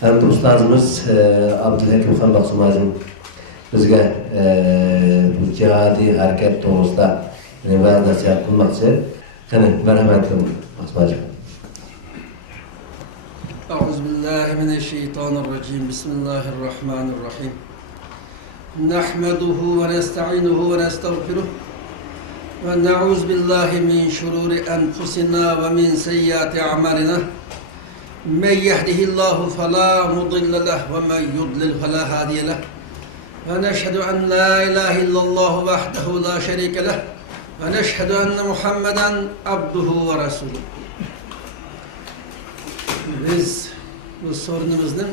Hem de ustazımız Abdülhakim Khan Baksumaz'ın bizge bu cihadi hareket doğrusunda vaaz nasihat kılmak için merhametli Basmacı. Euzubillahimineşşeytanirracim. Bismillahirrahmanirrahim. Nahmeduhu ve nesta'inuhu ve nestağfiruh. Ve na'uz billahi min şururi enfusina ve min seyyiati a'malina. Men yehdihillahu fela mudille leh ve men yudlil fela hadiye leh. Ve neşhedü en la ilahe illallah vahdehu la şerike leh. Ve neşhedü enne Muhammeden abduhu ve resuluh. Biz bu sorunumuzun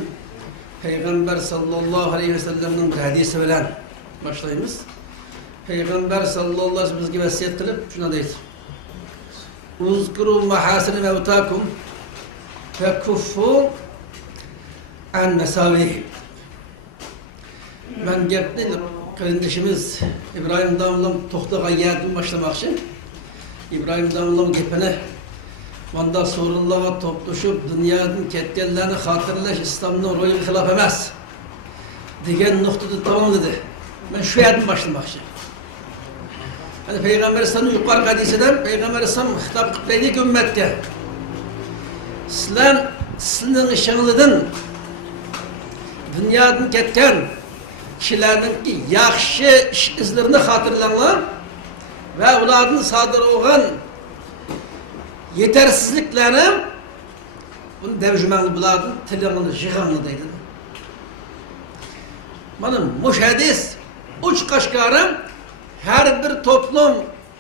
Peygamber sallallahu aleyhi ve sellem'nin bir hadisi bilen başlayımız. Peygamber sallallahu aleyhi ve sellem bizge vasiyet kılıp şuna deydi. Uzkuru mahasini mevtakum ve kuffu an mesavih. Ben gepni kardeşimiz İbrahim Damlam tohtağa yardım başlamak için İbrahim Damlam gepine Manda sorunlara topluşup dünyanın ketkenlerini hatırlaş İslam'ın rolü hilaf emez. Digen noktada tamam dedi. Ben şu yardım başlamak için. Hani Peygamber Aleyhisselam'ın yukarı hadisinden Peygamber Aleyhisselam hitap kıtleydik ümmette. Sizin ışığınlıdın dünyanın ketken kişilerinin ki yakşı izlerini hatırlanlar ve onların sadır olan yetersizliklerini bunu devcümenli buladın, telefonu jıgamlı deydin. Bana müşahedis, uç kaşkarı her bir toplum,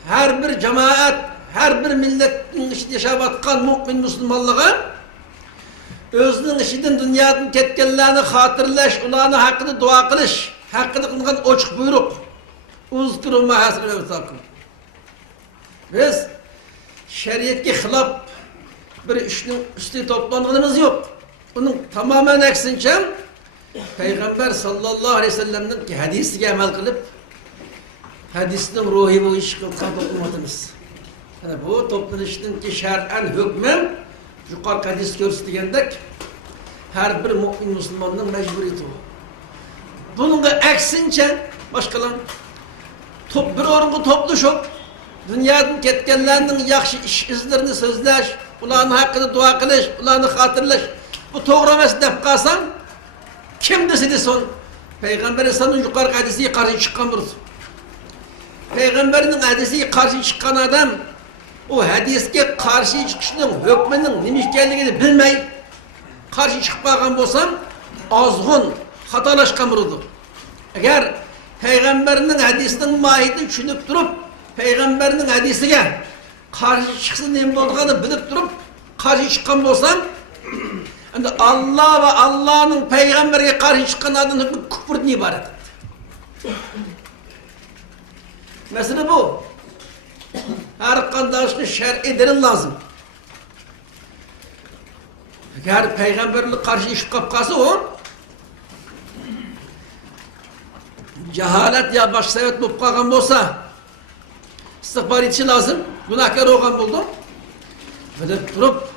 her bir cemaat, her bir milletin içinde yaşavatkan mümin Müslümanlığı özünün içinden dünyanın ketkenlerini hatırlaş, ulanı hakkını dua kılış, hakkını kılgan oçuk buyruk. Uzkuru mahasını ve utakım. Biz şeriatki hilaf bir işin üstü toplanığımız yok. Bunun tamamen eksince Peygamber sallallahu aleyhi ve sellem'den ki hadisiga amel kılıp hadisinin ruhi bu iş kılkan toplumatımız. Yani bu toplanışının ki şer'en hükmü yukarı hadis göstergendek her bir mümin Müslümanın mecburiyeti o. Bunun da eksince başkalan bir orungu topluşup dünyanın ketkenlerinin yakşı iş izlerini sözleş, ulanın hakkını dua kılış, ulanı hatırlaş. Bu doğraması dep kalsan, kim desidi son? Peygamber Aleyhisselam'ın yukarı hadisiye karşı çıkan birisi. Peygamberinin hadisiye karşı çıkan adam, o hadiske karşı çıkışının hükmünün nimişkenliğini bilmey, karşı çıkmayan bolsam, azgın, hatalaşkan birisi. Eğer Peygamberinin hadisinin mahiyetini düşünüp durup, Peygamberinin hadisine karşı çıksın neyim olduğunu bilip durup karşı çıkan olsan Allah ve Allah'ın Peygamber'e karşı çıkan adının hükmü küfürden ibaret. Mesela bu. Her kandaşlı şer'i delil lazım. Eğer Peygamber'le karşı iş kapkası o cehalet ya baş sebep bulup kalkan olsa İstihbar için lazım. Günahkar olgan buldum. Böyle durup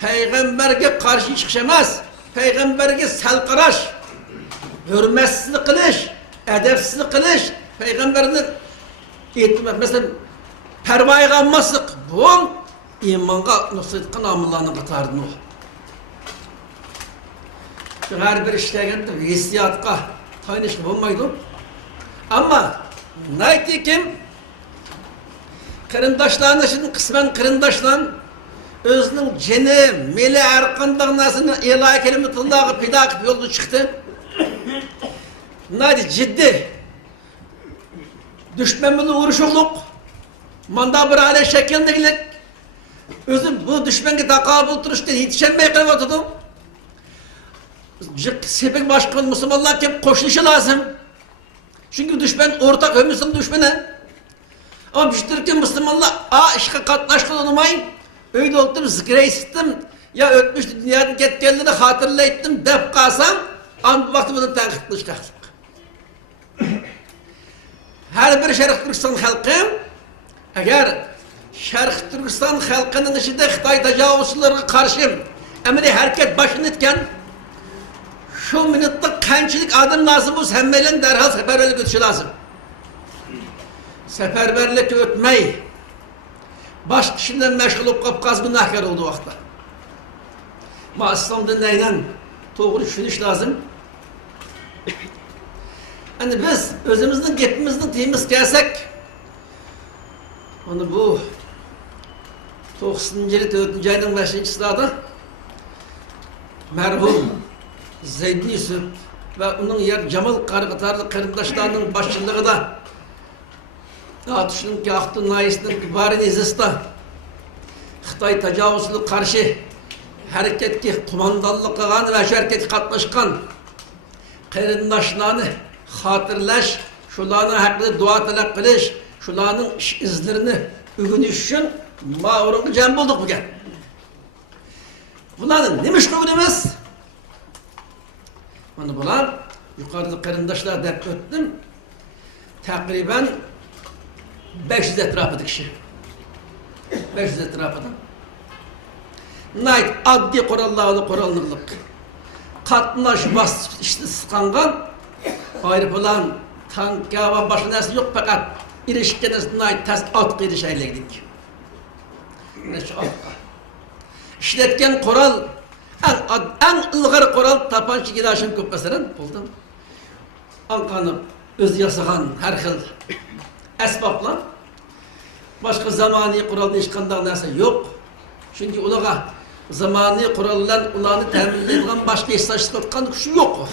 Peygamber'e karşı çıkışamaz. Peygamber'e salqaraş, hürmetsizlik kılış, edepsizlik kılış, Peygamber'in etmek. Mesela pervayı kalmasık. Bu imanға nusretkan amıllarının katarını o. Her bir işlegende hissiyatқа taynışlı olmaydı. Ama neytikim kırındaşlarına şimdi kısmen kırındaşlan özünün ceni, meli, erkandağın nasını ilahi kelimetullahı pida kıp yolda çıktı. Neydi ciddi düşmanımla uğraşıkluk manda bir hale şekildelik özüm bu düşmanı takabül duruşta yetişemeye kılıp oturdum. Sepek başka Müslümanlar hep koşuluşu lazım. Çünkü düşman ortak Müslüman düşmanı. Ama müşterken Müslümanlar işe katlaşkın olmayın. Öyle oldum, zikre istim. Ya ötmüştü dünyanın ketkenlerini hatırlayıttım. Dep kalsam, ama vakti bunu tenkit çıkarttık. Her bir Şerq Türkistan halkı, eğer Şerq Türkistan halkının içinde Xitay tecavüzçülerine karşı emri hareket başını etken, şu minutda kançilik adım lazım bu hemmeyle derhal seferberlik ötüşü lazım. Seferberlik ötmeyi baş kişiden meşgul olup kapkaz günahkar olduğu vakti. Ama İslam'da neyle doğru düşünüş lazım. Hani biz özümüzün gitmemizden temiz gelsek onu bu 90. yılı 4. ayının 5. sırada merhum Zeyd Yusuf ve onun yer Cemal Kargıtarlı karındaşlarının başçılığı da Atışının ki Ahtun Nayisi'nin kibarın izista Xitay tecavüzlü karşı hareketki kumandanlık kılan ve şu hareketki katlaşkan karındaşlarını hatırlaş, şularına hakkında dua talep kılış, şularının izlerini ügünüş için mağrurunu cem bulduk bugün. Bunların neymiş kuvvetimiz? Bunlar yukarıda karındaşlar dep öttüm. Takriben 500 etrafıdı kişi. 500 etrafıdı. Nait addi kurallarlı kurallık. Katnaş bas işte sıkangan ayrı falan tanka başına nesli yok fakat ilişkiniz nait test at kıydı şeyleydik. Ne şu atka. İşletken kural en ılgar kural tapançı gidaşın köpmesinden buldum. Ankanı öz yasağın her xil esbabla başka zamani kural değişkandan neyse yok. Çünkü ulağa zamani kurallar ulanı temin edilen başka ihtiyaç tutkan kişi yok.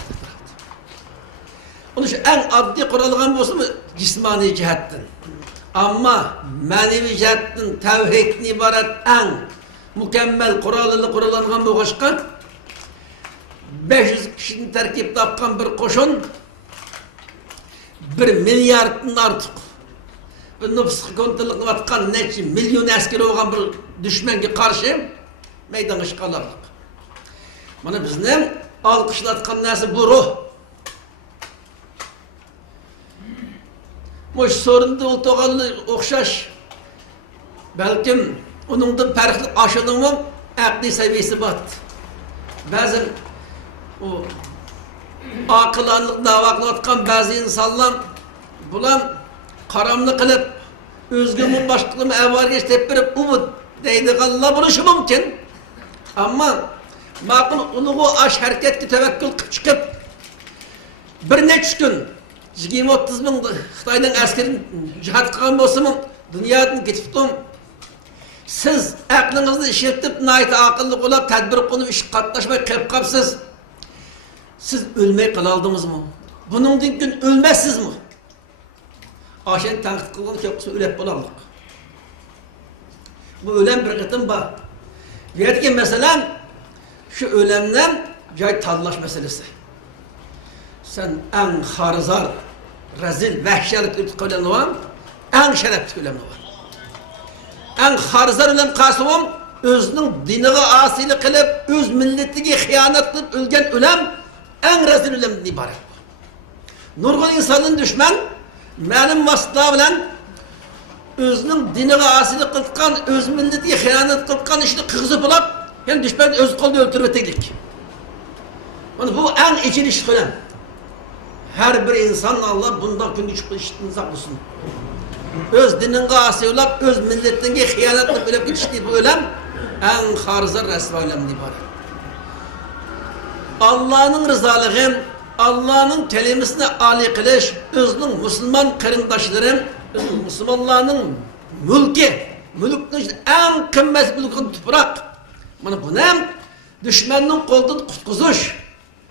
Onun için en adli kuralgan olsun mu cismani cihetten. Ama manevi cihetten tevhidin ibaret en mükemmel kurallı kurallangan bu başkan 500 kişinin terkip tapkan bir koşun 1 milyardan artık ve nüfus kontrolü vatkan neçi milyon askeri olan bir düşmenge karşı meydan ışıkalarlık. Bana bizden alkışlatkan nesi bu ruh. Bu sorunda oltağalı okşaş. Belki onun da farklı aşılımın akli seviyesi bat. Bazen o akılanlık davaklatkan bazı insanlar bulan karamlı kılıp özgürlüğün başlığını evvel geç tepkirip umut deydi Allah buluşu mümkün. Ama makul uluğu aş hareketki tevekkül çıkıp bir neç gün 20-30 bin Xitay'dan askerin cihat kılan bolsunun dünyadan getiptim. Siz aklınızı işletip nait akıllı olap tedbir konup iş katlaşmaya kep kapsız. Siz ölmeyi kılaldınız mı? Bunun gün ölmezsiz mi? Aşen tankit kıldık yoksa ölep bulalım. Bu ölen bir kıtım var. Diyet ki mesela şu ölemden cay tallaş meselesi. Sen en harzar, rezil, vehşiyalık ölen olan, en şerefli ölen olan. En harzar ölen kasımım, özünün dinine asili kılıp, öz milletine hıyanet kılıp ölgen ölem, en rezil ölemden ibaret bu. Nurgun insanın düşman, benim vasıtla bilen, özünün dinine asili kılıpkan, öz milletine hıyanet kılıpkan işini kızı bulup, yani düşman öz kolunu öldürmeteklik. Bu en içil iş ölen. Her bir insan Allah bundan gün işitini saklasın. Öz dinine asi olap, öz milletine hıyanetli bölüp gitiştiği bu ölem, en harzar resva ölemden ibaret. Allah'ın rızalığı, Allah'ın kelimesine âli kılış, özünün Müslüman karındaşların, Müslümanların mülki, mülkün en kıymetli mülkün toprak. Bunu düşmanın kolundan kutkuzuş,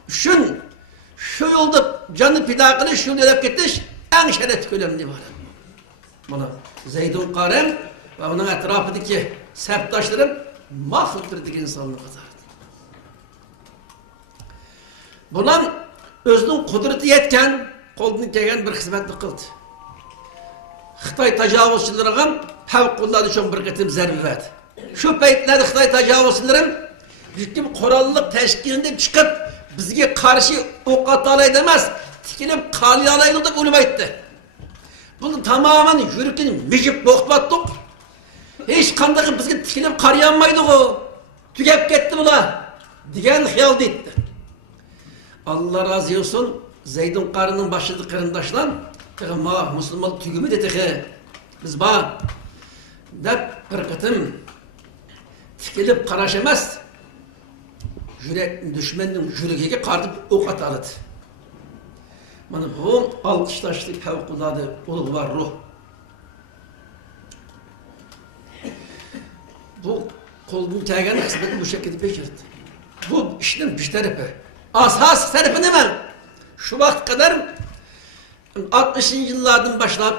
şun, şu yolda canı pida kılış, şu yolda getiş, en şerefli ölemden ibaret. Buna Zeydun Karem ve onun etrafındaki septaşlarım mahvettirdik insanlığı kazandı. Bunun özünün kudreti yetken, kolunu gelen bir hizmetli kıldı. Xitay tecavüzçülerine fevkulladı için bir kıtım zerbi verdi. Şu beytlerde Xitay tecavüzçülerin ciddi kurallık teşkilinde çıkıp bizge karşı ok atalı edemez, tikilip kalyalaydı da ölüm etti. Bunu tamamen yürürken mecip bokbattık. Hiç kandığı bizge tikilip karyanmaydı o. Tükep gitti bula. Digen hıyal etti. Allah razı olsun. Zeydun Qarı'nın başladığı kırındaşlan. Ma Müslüman tügümü de teğe. Biz ba. Dep bir kıtım. Tikilip karaşamaz. Düşmenin yüreğine kartıp ok atalıdı. Mana bu alkışlaştı fevkalade uluğ var ruh. Bu kolunu çaygan kısmeti bu şekilde becerdi. Bu işin bir tarafı. Asas tarafı ne ben? Şu vakit kadar 60. yıllardan başlayıp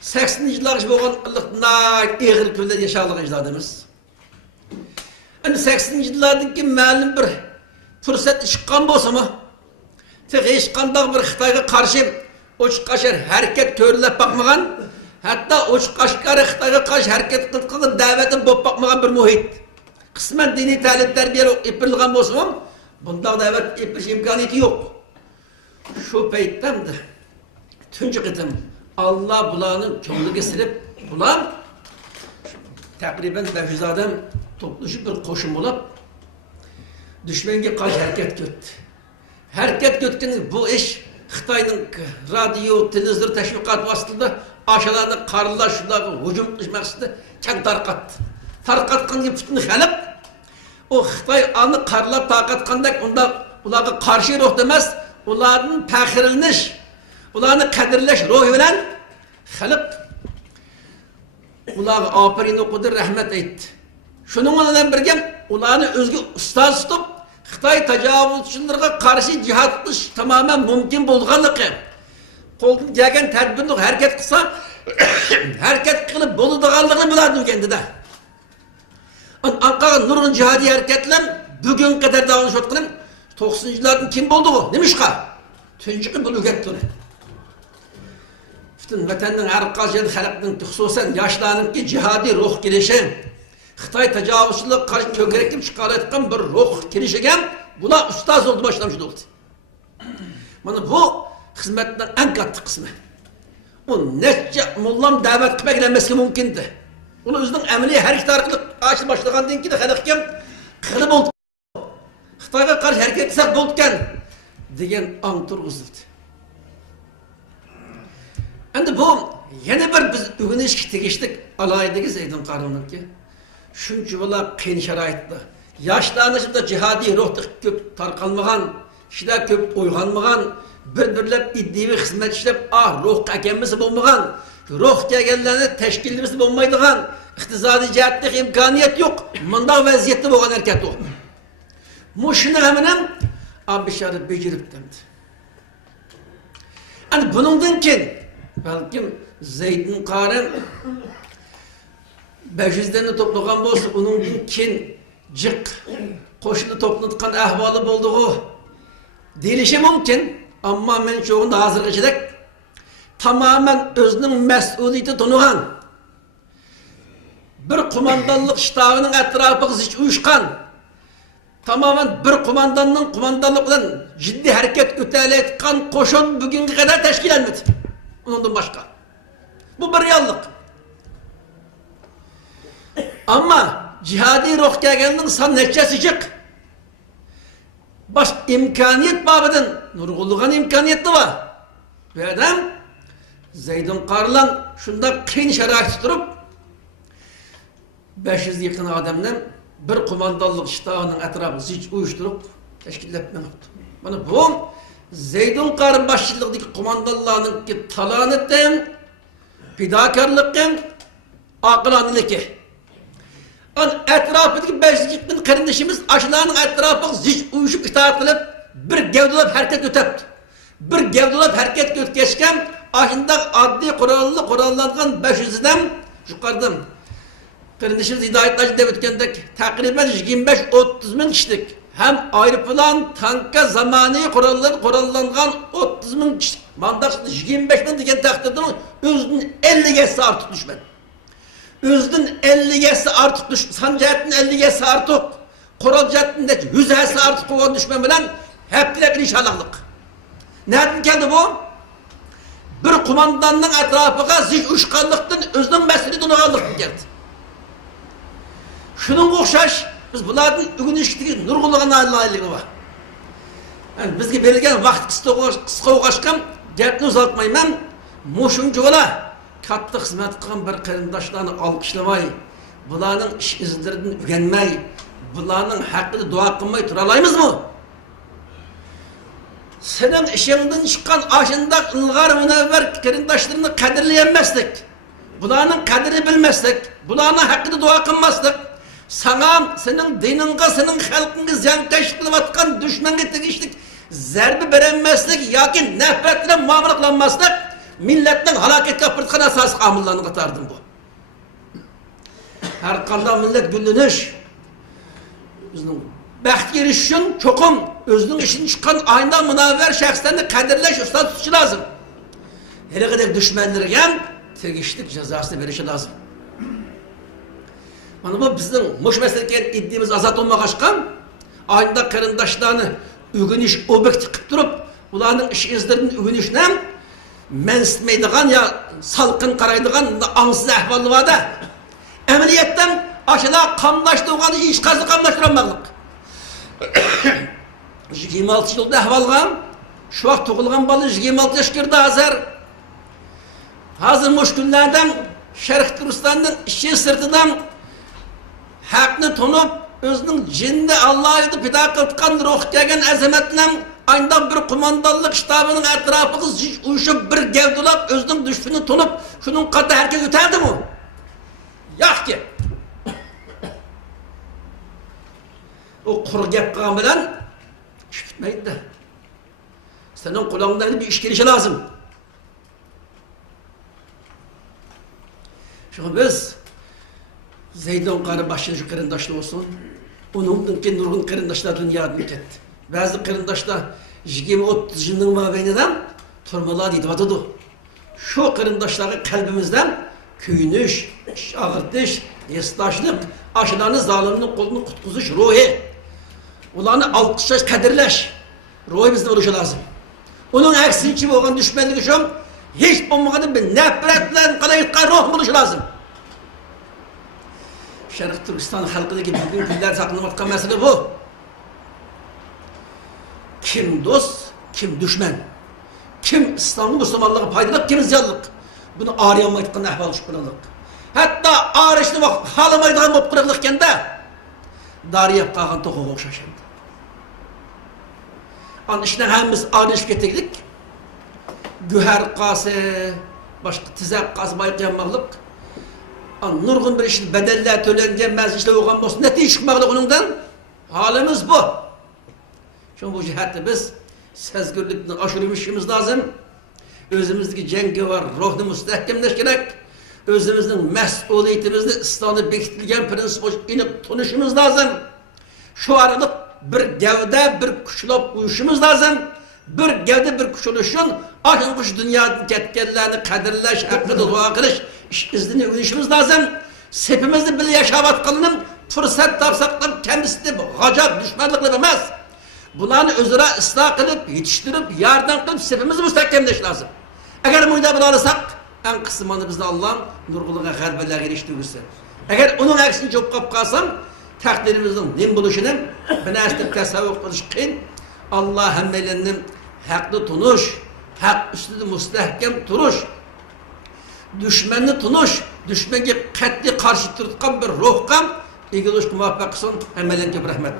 80. yıllar gibi olan ağır köyde yaşadık ecdadımız. Yani 80. yıllardaki malum bir fırsat çıkan bolsa mı? Tek çıkanda bir Xitayga karşı uç kaşar hareket körülep bakmagan, hatta uç kaşkarı Xitayga karşı hareket kıldığı davetin bop bakmagan bir muhit. Kısmen dini talim terbiye yapılgan bolsa mı? Bunda davet yapış imkaniyeti yok. Şu peyttemdi. Tüncü kıtım Allah bulanın kömlüğü silip bulan takriben 500 adam topluşup bir koşum olup düşmenge karşı hareket götü. Hareket götkeniz bu iş Xitayning radyo, televizyon teşvikat vasıtında aşağılarda karlılar şunlar hücum etmekte keng tarqatdı. Tarqatkan gibi bütün halk o Xitay anı karlar tarqatkandak onda ularga karşı ruh demez, ulardan faxrlanish, ularni qadrlash ruhi bilan halk ularga aferin okudu, rahmet aytdi. Şunun bilan birge ularni o'ziga ustoz tutib Xitay tajovuzchilarga qarshi jihad qilish tamamen mumkin bo'lganligi, qo'ldan kelgan tadbirni harakat qilsa, harakat qilib bo'ladiganligi biladi o'gandida. Anqaga nurun jihadiy harakatlar bugun qadar davom etayotgan 90-yillardan kim bo'ldi u? Nimishqa? Tunji bu o'gatdi. Bütün vatanning arqasida xalqning xususan yoshlarning jihadiy ruh kelishi Xitay tajovuzchilik qarshi ko'krakib chiqarayotgan bir ruh kelishiga bular ustoz bo'ldi, boshlamchi bo'ldi. Mana bu xizmatning eng katta qismi. U necha mullam da'vat qilib kelmaslik mumkindi. Uni o'zining amaliy harakat orqali aşil başlagandan keyin xalqqa qilib bo'ldi. Xitoyga qarshi harakat qilsak bo'lgan degan ong turg'izdi. Endi bu yana bir biz o'rganishga tegishlik aloyidagi Zeydun Qarı'nınki. Şunca valla qiyin sharoitda yoshlarni shunda jihodiy ruhda ko'p tarqalmagan, kishilar ko'p uyg'onmagan, bir-birlab iddiy xizmat ishlab, ruh ekanmisi bo'lmagan, ruh kelganlarni tashkillamisi bo'lmaydigan, iqtisodiy jihatdan imkoniyat yo'q. Bunday vaziyatda bo'lgan harakat u. Mushuni hamman Abisharif beceribdi. Ani buningdan keyin balkim Zeydun Qarı 500'lerini toplagan bolsa, onun keyin jiq qo'shni toplatgan ahvoli bo'ldi-ku deyilishi mumkin. Ammo men çoğunda hozirgacha tamamen o'zining mas'uliyati tunigan bir qo'mondonlik shtabining atrofiga zich uyushgan, tamamen bir qo'mondonning qo'mondonligi bilan jiddiy harakat o'tayotgan qo'shin bugunga qadar tashkillanmadi. Undan boshqa. Bu bir reallik. Ama cihadi ruh gelgenliğin san neçesi çık. Baş imkaniyet babından nurgulluğun imkaniyeti var. Bu adam Zeydun Qarı'lan şunda kıyın şerait tutup 500 yakın adamdan bir kumandanlık ştabının etrafını hiç uyuşturup teşkil etme yaptı. Bana bu Zeydun Qarı başçılığındaki kumandanlarının talanetten, fidakarlıktan, akılanılıkı. Etrafındaki 500 bin kardeşimiz aşılarının etrafına ziç uyuşup itaat edip bir gevdelep hareket götürdü. Bir gevdelep hareket götürken aşında adli kurallardan 500'den yukarıdan kardeşimiz hidayetler devletkendeki takriben 25-30 bin kişilik hem ayrıpılan tanka zamani kurallangan 30 bin kişilik mandak 25 bin diken takdirden özünün 50 geçsi artık düşmedi. Özünün 50 geçsi artık düşmedi. Sancatın 50 geçsi artık Kuralcatın 100 geçsi artık olan düşmedi bilen hep bile bir inşallahlık. Nereden geldi bu? Bir kumandanın etrafına ziş uçkanlıktan özünün mesuliyetini aldık geldi. Şunun okşaş, biz bunların ürün ilişkideki nurgulluğuna alaylığı var. Yani bizga berilgan vaqt qisqa bo'lg'achqa gapni uzatmayman. Mushuncha bo'la katta xizmat qilgan bir qarindoshlarni olqishlamay, bularning ish izlaridan o'rganmay, bularning haqqida duo qilmay tura olamizmi? Senin işinden çıkan aşında ılgar münevver qarindoshlarni qadrlayolmaslik, bularning qadrini bilmaslik, bularning haqqida duo qilmaslik, sana, senin diningga, senin xalqingga ziyonkashlik qilayotgan dushmanga tegishlik zarba berilmaslik yoki nafrat bilan muomala qilinmaslik millatning halokatga olib borayotgan asosiy omillarning qatoridan bu. Har qanday millat gullanish, bizning baxtga erishish uchun cho'qim o'zining ishidan chiqqan aynan munavvar shaxslarni qadrlash, ustod tutish lozim. Heraqadar dushmanlarga ham tegishli jazosini berishi lozim. Mana bu bizning mush masalaga iddimiz azat olmag'achqa, aynan qarindoshlarni o'g'inish obyekti qilib turib, ularning ish izlaridan o'g'inishni ham mensitmaydigan ya salqin qaraydigan angsiz ahvoli borda. Amaliyotdan ashula qamlashtirgan ish qazi qamlashtirolmaqlik. 26 yılda ahvalga, şu vaqt tug'ilgan bola 26 yoshga kirdi hozir. Hozir mush kunlardan Sharq Turkistonning ishi sirtidan haqni tunib, o'zining jinni Allohni pido qilgan ruh kelgan azamatni aynan bir qo'mondonlik shtabining atrofiga uyushib bir gavdalab o'zining dushmanini tunib, shuning qadar harkat o'tadimi? Yo'qki. O qur gap qilgan bilan ish bitmaydi. Senin qo'lingdan bir ish kelishi lozim. Şunu biz Zeydon qarı başlıcı qarindoshlar olsun. Onundan keyin nurg'un qarindoshlar dunyodan ketdi. Ba'zi qarindoshlar 20-30 yilning mobaynida turmalar deydi. Şu qarindoshlarga qalbimizdan kuyinish, og'irtish, esdashlik, ashlarni zolimning qo'lini qutqizish ruhi. Ularni alqishlash, qadrlash ruhi bizda bo'lishi lozim. Uning aksincha bo'lgan dushmanlik uchun hech bo'lmaganda bir nafrat bilan qalayotgan ruh bo'lishi lozim. Sharq Turkiston xalqidagi bugungi kunlar saqlanayotgan masala bu. Kim do'st, kim dushman? Kim islomga, musulmonlarga foydali, kim ziyonlik? Buni arayolmayotgan ahvol chiqardik. Hatto arishni xolamaydigan bo'lib qiriliqkanda dariyab qolgan to'g'ri o'xshashadi. An ishdan hammamiz arishib ketdik. Güher qası, başqa tizaq qası bayqayanmaqlıq. An nurg'un bir ishni bedeller tölengen mezişle olgan bo'lsa, natija chiqmaqlıq onundan halimiz bu. Şun bu jihatda biz sezgirlikni oshirishimiz lozim. Özümüzdeki cengivar ruhni mustahkamlash kerak. Özümüzün mas'uliyatimizni İslamda bekitilgan prinsip iniq tunishimiz lozim. Şu aralık bir gavda bir kuchlab qo'yishimiz lozim. Bir gavda bir kuchlish uchun aşınqış dunyodan ketganlarni qadrlash, haqida duo qilish, ish izini o'rganishimiz lozim. Sepimizni birga yashayotganlar fursat topsak kendisini g'ajab dushmanliklar emas. Bularni o'zaro isloh qilib, yetishtirib, yordam qilib sepimizni mustahkamlash lozim. Agar bunda bo'lsak, en kısmını bizde Allah'ın nurgulluğa harbelerine eriştirirse. Eğer onun aksini çok kap kalsam, takdirimizin nem buluşunun, bana artık tasavvuf kılış kıyın, Allah hemmelerinin haklı tunuş, hak üstünde müstehkem turuş, düşmanını tunuş, düşmana katli karşı tutkan bir ruhkan, ilgili oluşku muvaffak olsun, hemmelerine rahmet.